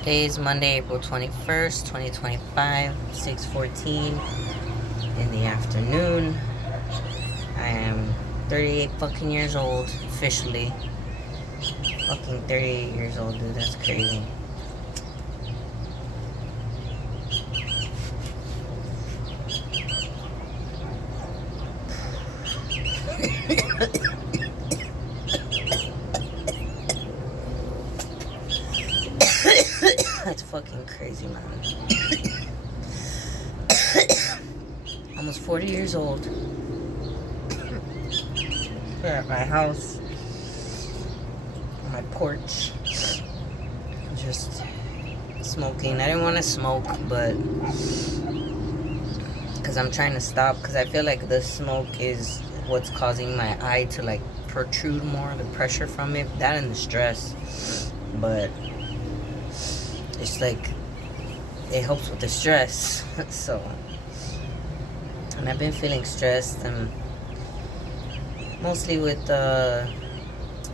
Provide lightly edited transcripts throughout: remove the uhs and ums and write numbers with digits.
Today is Monday, April 21st, 2025, 6:14 in the afternoon. I am 38 fucking years old, officially. Fucking 38 years old, dude, that's crazy. That's fucking crazy, man. Almost 40 years old. We're at my house, on my porch, just smoking. I didn't want to smoke, but because I'm trying to stop, because I feel like the smoke is what's causing my eye to like protrude more, the pressure from it, that and the stress. But it's like it helps with the stress. So, and I've been feeling stressed, and mostly with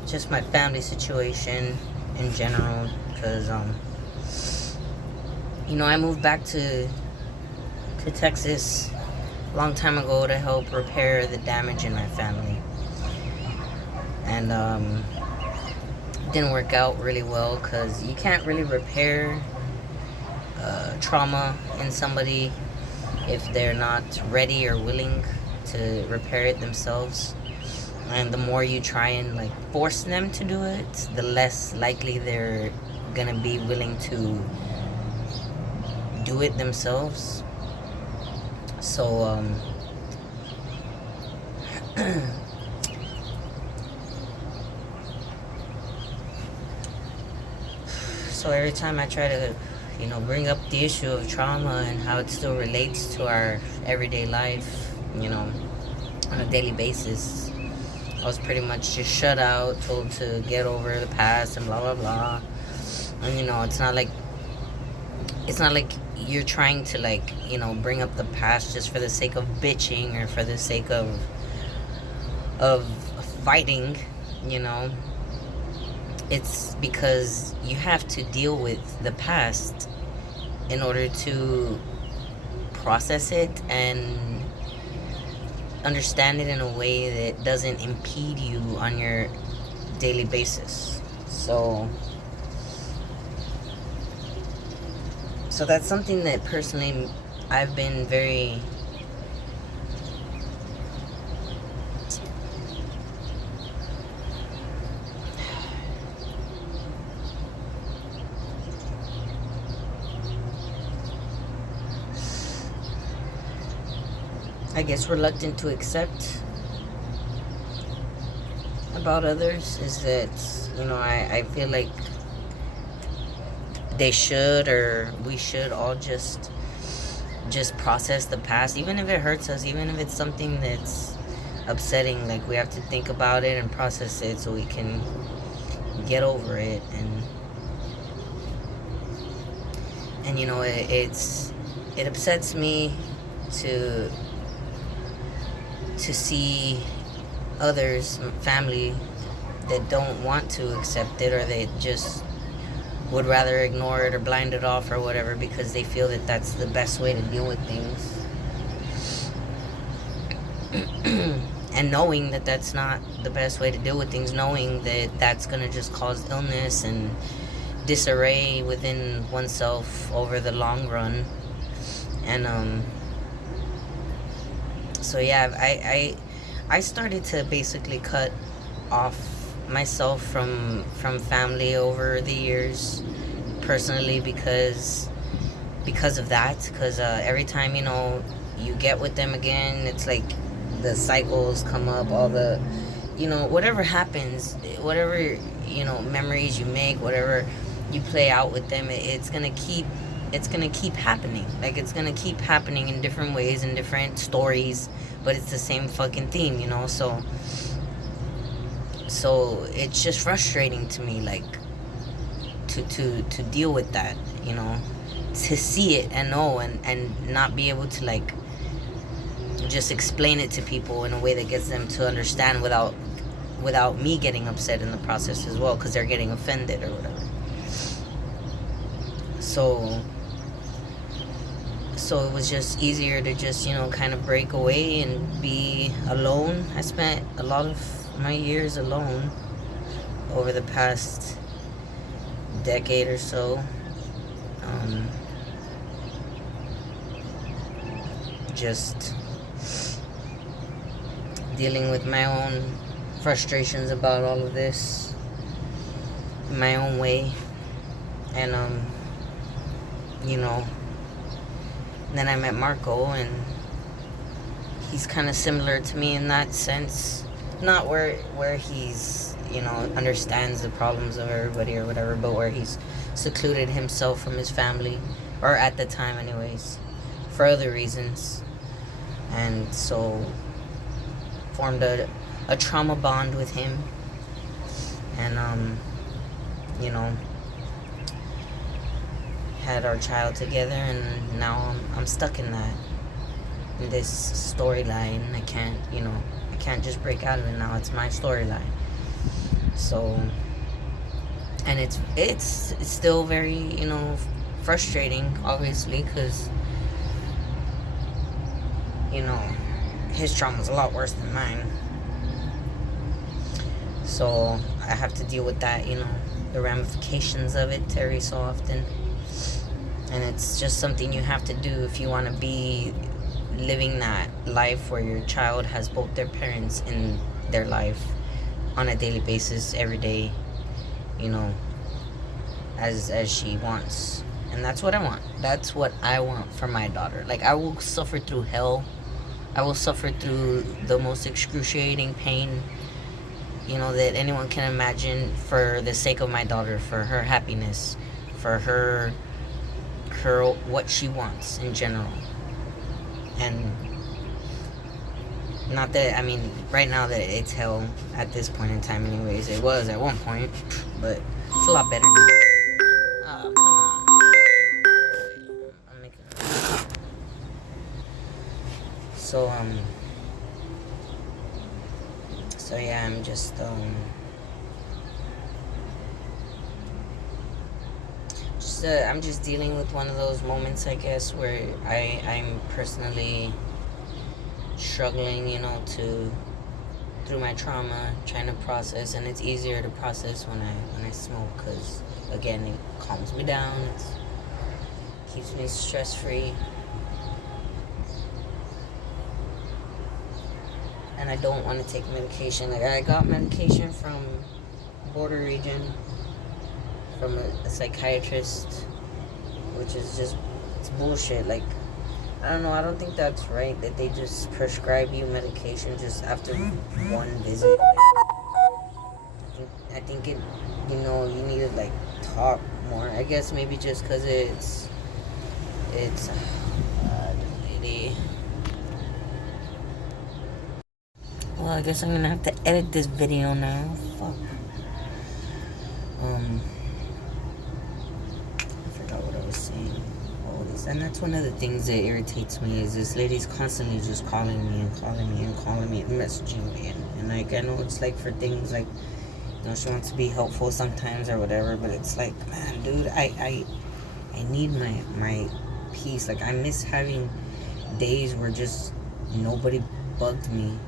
just my family situation in general, because I moved back to Texas a long time ago to help repair the damage in my family, and didn't work out really well, because you can't really repair trauma in somebody if they're not ready or willing to repair it themselves. And the more you try and like force them to do it, the less likely they're gonna be willing to do it themselves. So so every time I try to bring up the issue of trauma and how it still relates to our everyday life, on a daily basis, I was pretty much just shut out, told to get over the past and blah blah blah. And it's not like you're trying to bring up the past just for the sake of bitching or for the sake of fighting. It's because you have to deal with the past in order to process it and understand it in a way that doesn't impede you on your daily basis. So that's something that personally I've been very reluctant to accept about others, is that I feel like they should, or we should all just process the past, even if it hurts us, even if it's something that's upsetting. Like, we have to think about it and process it so we can get over it. And it upsets me to see others, family, that don't want to accept it, or they just would rather ignore it or blind it off or whatever, because they feel that that's the best way to deal with things. And knowing that that's not the best way to deal with things, knowing that that's going to just cause illness and disarray within oneself over the long run. And so yeah, I started to basically cut off myself from family over the years, personally, because of that. Because every time you get with them again, it's like the cycles come up, all the whatever happens, whatever memories you make, whatever you play out with them, it's gonna keep happening. Like, it's gonna keep happening in different ways, in different stories, but it's the same fucking theme, so it's just frustrating to me, like, to deal with that, to see it and know, and not be able to like just explain it to people in a way that gets them to understand without me getting upset in the process as well, because they're getting offended or whatever. so it was just easier to just, kind of break away and be alone. I spent a lot of my years alone over the past decade or so. Just dealing with my own frustrations about all of this my own way. And then I met Marco, and he's kind of similar to me in that sense. Not where he's, understands the problems of everybody or whatever, but where he's secluded himself from his family, or at the time anyways, for other reasons. And so formed a trauma bond with him. And had our child together, and now I'm stuck in this storyline. I can't just break out of it now. It's my storyline. So, and it's still very, frustrating, obviously, because his trauma is a lot worse than mine. So I have to deal with that, the ramifications of it every so often. And it's just something you have to do if you want to be living that life where your child has both their parents in their life on a daily basis, every day, as she wants. And that's what I want. That's what I want for my daughter. Like, I will suffer through hell. I will suffer through the most excruciating pain, that anyone can imagine, for the sake of my daughter, for her happiness, for her what she wants in general. And not that, right now that it's hell at this point in time anyways. It was at one point, but it's a lot better now. Oh, come on. I'm making it. So yeah, I'm just I'm just dealing with one of those moments, I guess, where I'm personally struggling, through my trauma, trying to process. And it's easier to process when I smoke, because again, it calms me down. It keeps me stress free, and I don't want to take medication. Like, I got medication from Border Region, from a psychiatrist, which is just, it's bullshit. Like, I don't know, I don't think that's right, that they just prescribe you medication just after one visit. Like, I think it, you need to, like, talk more. I guess maybe just because it's lady. Well, I guess I'm gonna have to edit this video now. Fuck. I forgot what I was saying. And that's one of the things that irritates me, is this lady's constantly just calling me and messaging me, and like, I know it's like for things like, she wants to be helpful sometimes or whatever, but it's like, man, dude, I need my peace. Like, I miss having days where just nobody bugged me,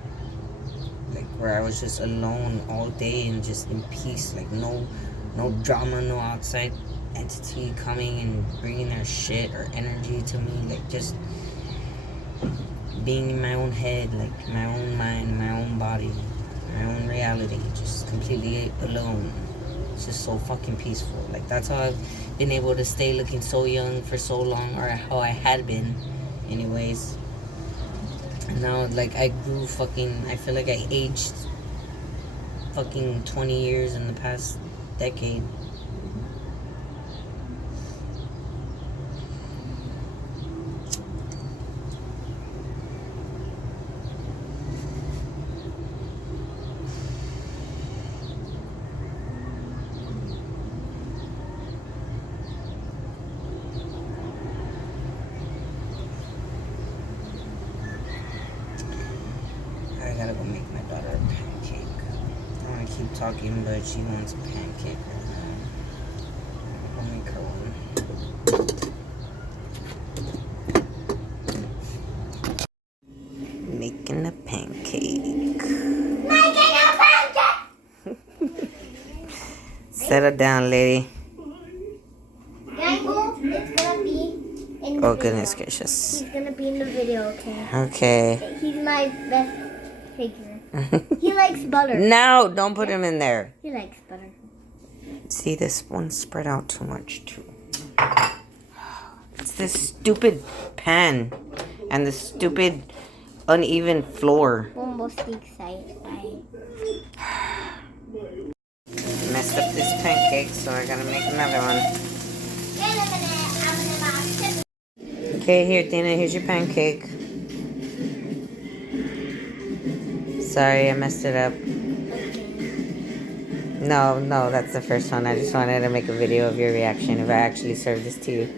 like where I was just alone all day and just in peace, like no drama, no outside entity coming and bringing their shit or energy to me, like just being in my own head, like my own mind, my own body, my own reality, just completely alone. It's just so fucking peaceful. Like, that's how I've been able to stay looking so young for so long, or how I had been anyways. And now, like, I feel like I aged fucking 20 years in the past decade. I gotta go make my daughter a pancake. I wanna keep talking, but she wants a pancake right now. I'll make her one. Settle down, lady. Gango, it's gonna be in the Oh, video. goodness gracious. He's gonna be in the video, okay? Okay. He's my best figure. He likes butter. No, don't put him in there. He likes butter. See, this one spread out too much, too. It's this stupid pan and the stupid uneven floor. Almost excited. Messed up this pancake, so I gotta make another one. Okay, here, Dana, here's your pancake. Sorry, I messed it up. No, that's the first one. I just wanted to make a video of your reaction if I actually serve this to you.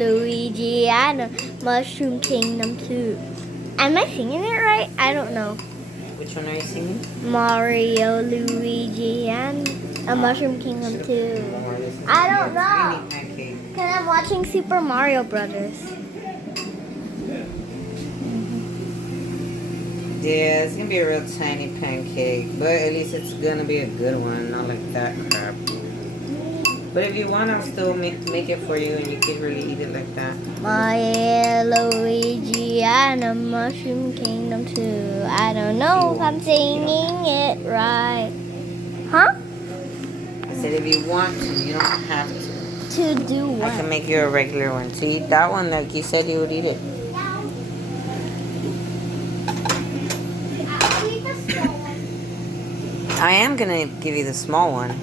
Luigi and Mushroom Kingdom 2. Am I singing it right? I don't know. Which one are you singing? Mario, Luigi, and a Mushroom Kingdom 2. I don't know. Because I'm watching Super Mario Brothers. Yeah, it's gonna be a real tiny pancake, but at least it's gonna be a good one, not like that crap. But if you want, I'll still make it for you and you can really eat it like that. Mario, Luigi, and a Mushroom Kingdom 2. I don't know if I'm singing it right. Huh? I said if you want to, you don't have to. To do what? I can make you a regular one. To eat that one, like you said you would eat it. I am gonna give you the small one.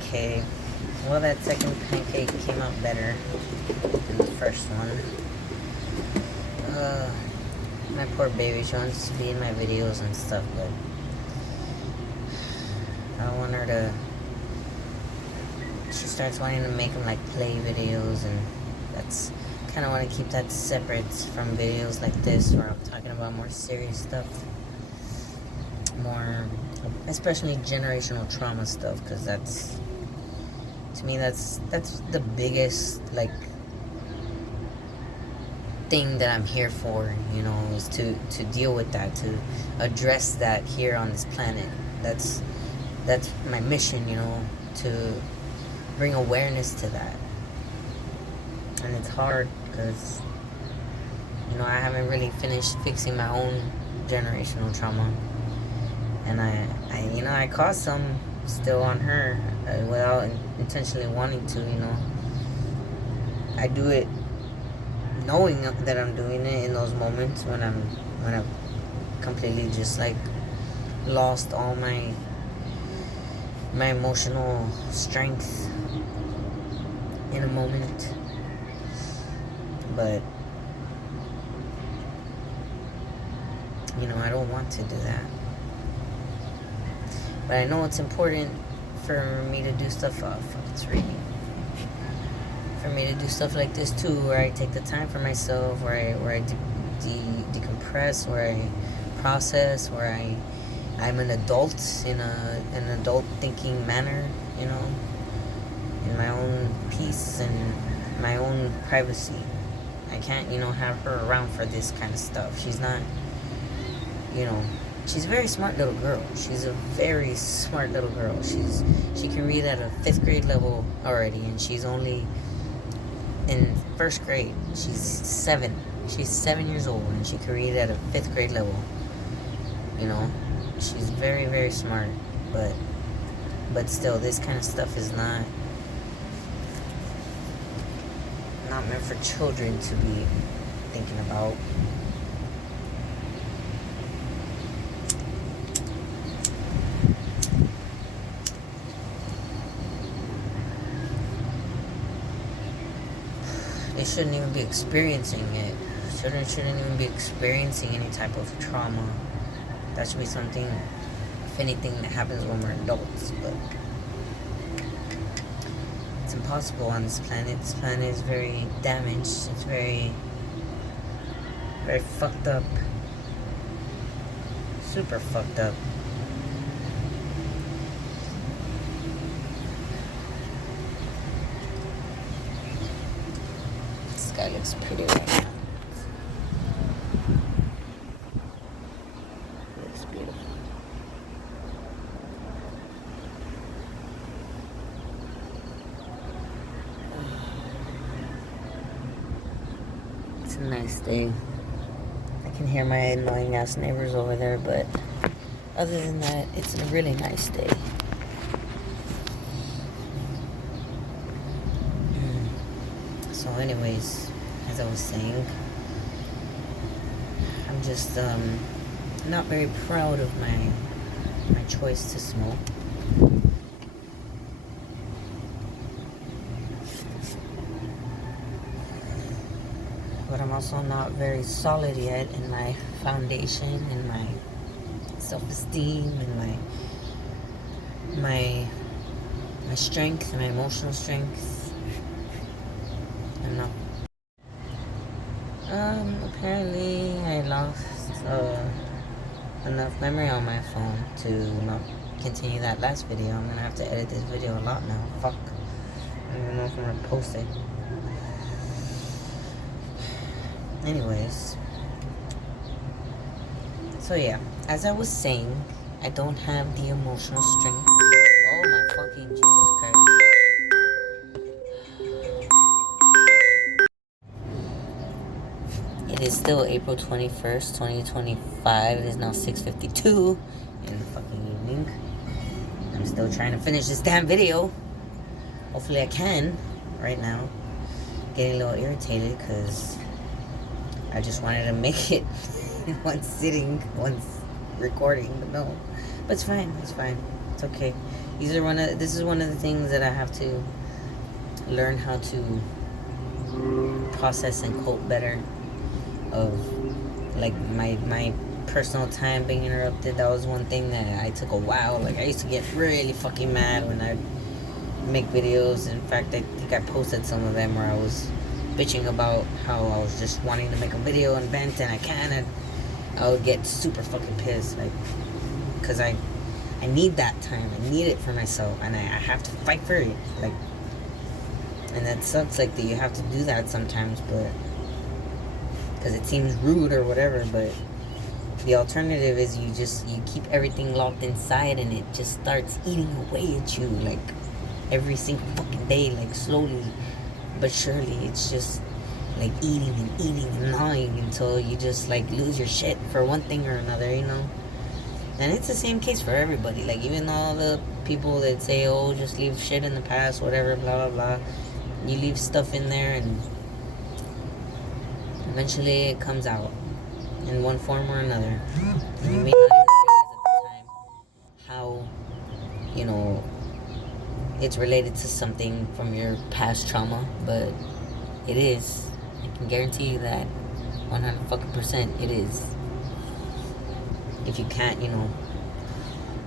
Okay. Well, that second pancake came out better than the first one. My poor baby, she wants to be in my videos and stuff, but I want her to. She starts wanting to make them like play videos, and that's kind of want to keep that separate from videos like this where I'm talking about more serious stuff, more especially generational trauma stuff, because that's, to me, that's the biggest like thing that I'm here for, you know, is to deal with that, to address that here on this planet. That's my mission, you know, to bring awareness to that. And it's hard because, you know, I haven't really finished fixing my own generational trauma, and I you know, I caused some still on her without intentionally wanting to. You know, I do it knowing that I'm doing it in those moments when I've completely just like lost all my emotional strength in a moment. But, you know, I don't want to do that. But I know it's important for me to do stuff. Oh, fuck, it's raining. For me to do stuff like this too, where I take the time for myself, where I decompress, where I process, where I'm an adult in an adult thinking manner, you know, in my own peace and my own privacy. I can't, you know, have her around for this kind of stuff. She's not, you know, she's a very smart little girl. She's a very smart little girl. She can read at a 5th grade level already, and she's only in 1st grade. She's 7. She's 7 years old, and she can read at a 5th grade level. You know, she's very, very smart, but still, this kind of stuff is not meant for children to be thinking about. They shouldn't even be experiencing it. Children shouldn't even be experiencing any type of trauma. That should be something, if anything, that happens when we're adults. But it's impossible on this planet. This planet is very damaged. It's very, very fucked up. Super fucked up. This guy looks pretty right now. beautiful. It's a nice day. I can hear my annoying ass neighbors over there, but other than that, it's a really nice day. So anyways, as I was saying, I'm just not very proud of my choice to smoke. But I'm also not very solid yet in my foundation, in my self-esteem, and my strength, my emotional strength. I'm not. Apparently I lost enough memory on my phone to not continue that last video. I'm gonna have to edit this video a lot now. Fuck. I don't even know if I'm gonna post it. Anyways. So yeah, as I was saying, I don't have the emotional strength. Oh my fucking Jesus Christ. It is still April 21st, 2025. It is now 6:52 in the fucking evening. I'm still trying to finish this damn video. Hopefully I can right now. Getting a little irritated because I just wanted to make it in one sitting, one recording, but no. But it's fine, it's fine. It's okay. This is one of the things that I have to learn how to process and cope better. Of like my personal time being interrupted. That was one thing that I took a while. Like I used to get really fucking mad when I make videos. In fact, I think I posted some of them where I was bitching about how I was just wanting to make a video and vent and I can't, and I would get super fucking pissed, like, because I need that time. I need it for myself, and I have to fight for it, like, and that sucks, like, that you have to do that sometimes, but because it seems rude or whatever. But the alternative is you keep everything locked inside, and it just starts eating away at you, like, every single fucking day, like, slowly but surely. It's just like eating and gnawing until you just like lose your shit for one thing or another, you know. And it's the same case for everybody. Like, even all the people that say, oh, just leave shit in the past, whatever, blah blah blah, you leave stuff in there and eventually it comes out in one form or another, and you may not even realize at the time how, you know, it's related to something from your past trauma, but it is. I can guarantee you that 100% it is. If you can't, you know,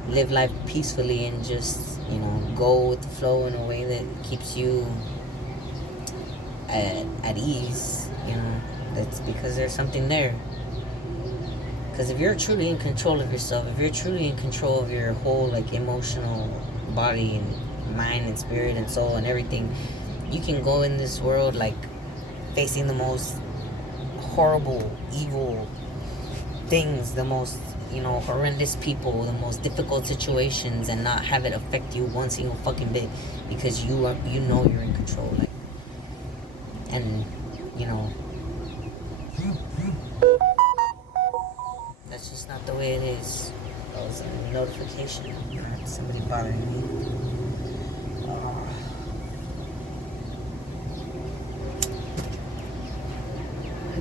live life peacefully and just, you know, go with the flow in a way that keeps you at ease, you know, that's because there's something there. Because if you're truly in control of yourself, if you're truly in control of your whole, like, emotional body and mind and spirit and soul and everything, you can go in this world like facing the most horrible, evil things, the most, you know, horrendous people, the most difficult situations, and not have it affect you one single fucking bit, because you know you're in control, like, and you know, that's just not the way it is. That was a notification. Somebody bothering me.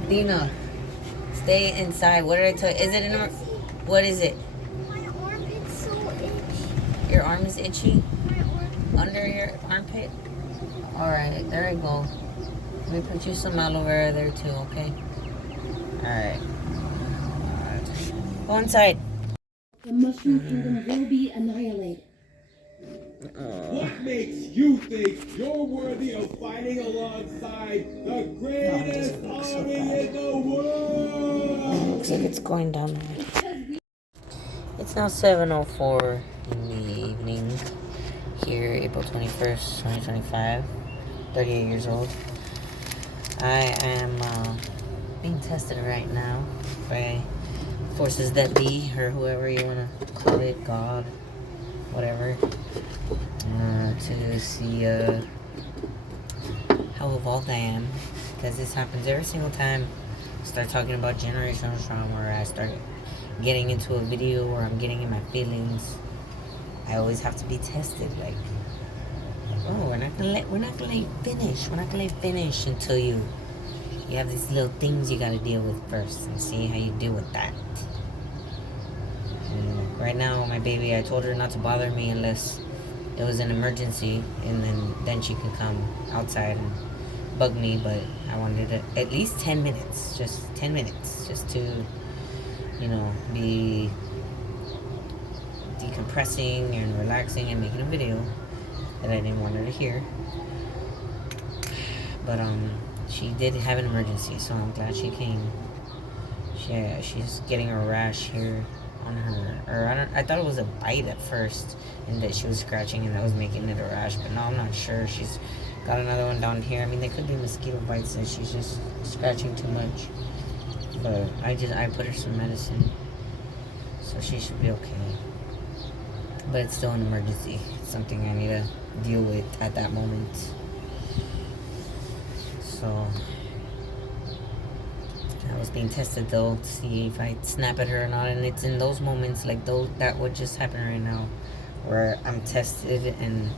Dina, stay inside. What did I tell you? Is it in a... What is it? My armpit's so itchy. Your arm is itchy? My arm. Under your armpit? Alright, there you go. Let me put you some aloe vera there too, okay? Alright. Go inside. The mushroom kingdom will be annihilated. What makes you think you're worthy of fighting alongside the greatest army in the world? Looks like it's going down there. It's now 7:04 in the evening here, April 21st, 2025. 38 years old. I am being tested right now by forces that be, or whoever you want to call it, God, whatever, to see how evolved I am, because this happens every single time I start talking about generational trauma, or I start getting into a video, or I'm getting in my feelings. I always have to be tested, like, oh, we're not gonna let you finish until you have these little things you gotta deal with first, and see how you deal with that. And right now, my baby, I told her not to bother me unless it was an emergency, and then she could come outside and bug me. But I wanted at least 10 minutes, just 10 minutes, just to, be decompressing and relaxing and making a video that I didn't want her to hear. But she did have an emergency, so I'm glad she came. She's getting a rash here on her, or I thought it was a bite at first, and that she was scratching and that was making it a rash, but no, I'm not sure. She's got another one down here. I mean, they could be mosquito bites and she's just scratching too much. But I put her some medicine, so she should be okay. But it's still an emergency. It's something I need to deal with at that moment. So I was being tested though to see if I'd snap at her or not, and it's in those moments like those that would just happen right now, where I'm tested and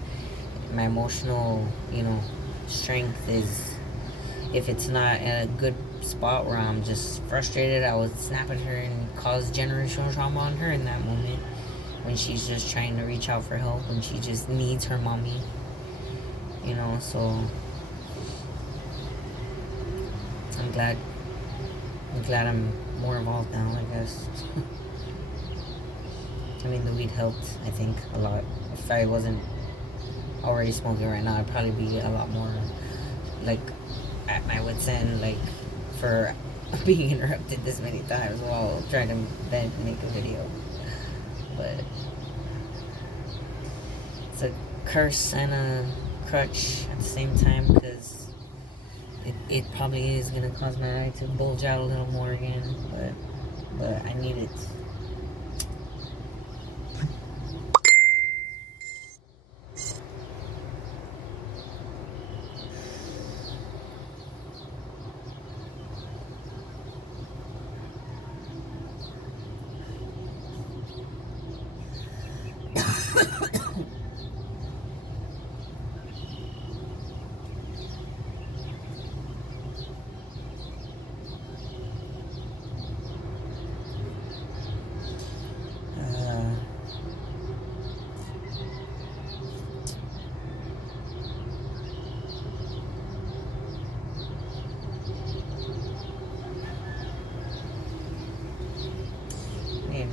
my emotional, strength is, if it's not in a good spot where I'm just frustrated, I would snap at her and cause generational trauma on her in that moment, when she's just trying to reach out for help, when she just needs her mommy, so I'm glad I'm more involved now, I guess. I mean, the weed helped, I think, a lot. If I wasn't already smoking right now, I'd probably be a lot more, like, at my wit's end, like, for being interrupted this many times while trying to then make a video. But it's a curse and a crutch at the same time, because it probably is going to cause my eye to bulge out a little more again, but I need it.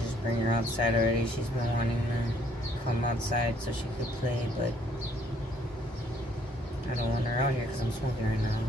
Just bring her outside already. She's been wanting to come outside so she could play, but I don't want her out here because I'm smoking right now.